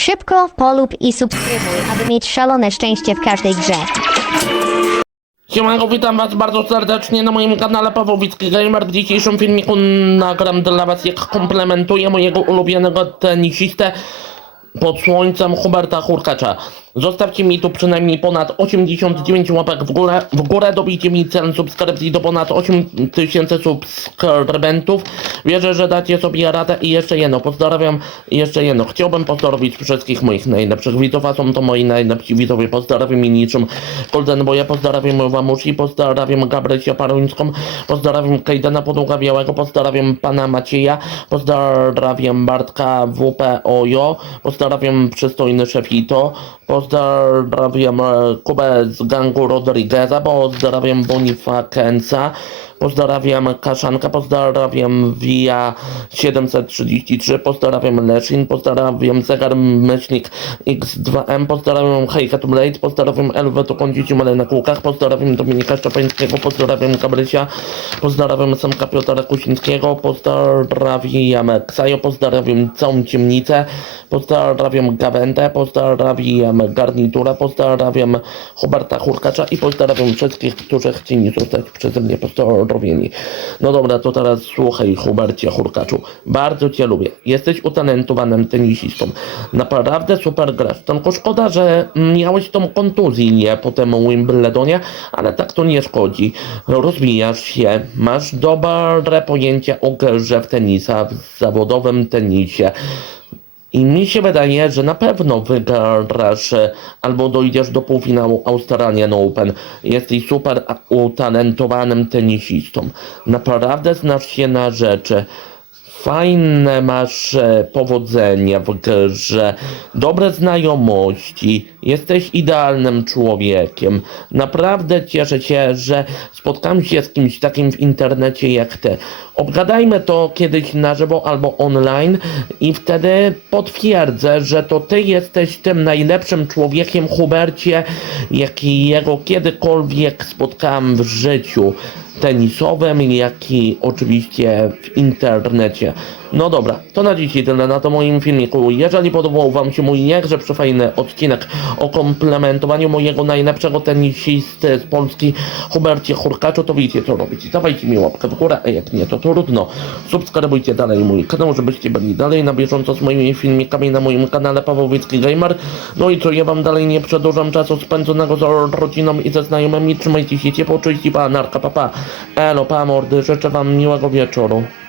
Szybko polub i subskrybuj, aby mieć szalone szczęście w każdej grze. Siemanko, witam was bardzo serdecznie na moim kanale Pawłowicki Gamer. W dzisiejszym filmiku nagram dla was jak komplementuję mojego ulubionego tenisistę pod słońcem Huberta Hurkacza. Zostawcie mi tu przynajmniej ponad 89 łapek w górę. W górę dobijcie mi cel subskrypcji do ponad 8000 subskrybentów. Wierzę, że dacie sobie radę i jeszcze jedno. Pozdrawiam jeszcze jedno. Chciałbym pozdrowić wszystkich moich najlepszych widzów, a są to moi najlepsi widzowie. Pozdrawiam i niczym Golden Boya, pozdrawiam Wamusi, pozdrawiam Gabrysia Paruńską, pozdrawiam Kajdana Podługa Białego, pozdrawiam pana Macieja, pozdrawiam Bartka WP Ojo, pozdrawiam przystojny szefito, pozdrawiam Kubę z gangu Rodrigueza, pozdrawiam Bonifa Kensa, pozdrawiam Kaszanka, pozdrawiam Via 733, pozdrawiam Leszin, pozdrawiam Zegar Myślnik X2M, pozdrawiam Hejka Blade, pozdrawiam Elwę to kądzici male na kółkach, pozdrawiam Dominika Szczepańskiego, pozdrawiam Gabrysia, pozdrawiam Semka Piotra Kusińskiego, pozdrawiam Ksajo, pozdrawiam całą ciemnicę, pozdrawiam Gawędę, pozdrawiam Garnitura, pozdrawiam Huberta Hurkacza i pozdrawiam wszystkich, którzy chcieli zostać przeze mnie pozdrowieni. No dobra, to teraz słuchaj Hubercie Hurkaczu. Bardzo Cię lubię. Jesteś utalentowanym tenisistą. Naprawdę super grasz. Tylko szkoda, że miałeś tą kontuzję po tym Wimbledonie, ale tak to nie szkodzi. Rozwijasz się, masz dobre pojęcie o grze w tenisa, w zawodowym tenisie. I mi się wydaje, że na pewno wygrasz e, albo dojdziesz do półfinału Australian Open. Jesteś super utalentowanym tenisistą. Naprawdę znasz się na rzeczy. Fajne masz e, powodzenie w grze, dobre znajomości, jesteś idealnym człowiekiem. Naprawdę cieszę się, że spotkam się z kimś takim w internecie jak ty. Obgadajmy to kiedyś na żywo albo online i wtedy potwierdzę, że to ty jesteś tym najlepszym człowiekiem Hubercie, jakiego kiedykolwiek spotkałem w życiu tenisowym, jak i oczywiście w internecie. No dobra, to na dzisiaj tyle na to moim filmiku. Jeżeli podobał Wam się mój jakże przefajny odcinek o komplementowaniu mojego najlepszego tenisisty z Polski, Hubercie Hurkaczu, to wiecie co robić. Dawajcie mi łapkę w górę, a jak nie, to trudno. Subskrybujcie dalej mój kanał, żebyście byli dalej na bieżąco z moimi filmikami na moim kanale Pawłowicki Gamer. No i co, ja Wam dalej nie przedłużam czasu spędzonego z rodziną i ze znajomymi. Trzymajcie się ciepło, cześć pa, narka, papa. Elo, pa, mordy, życzę Wam miłego wieczoru.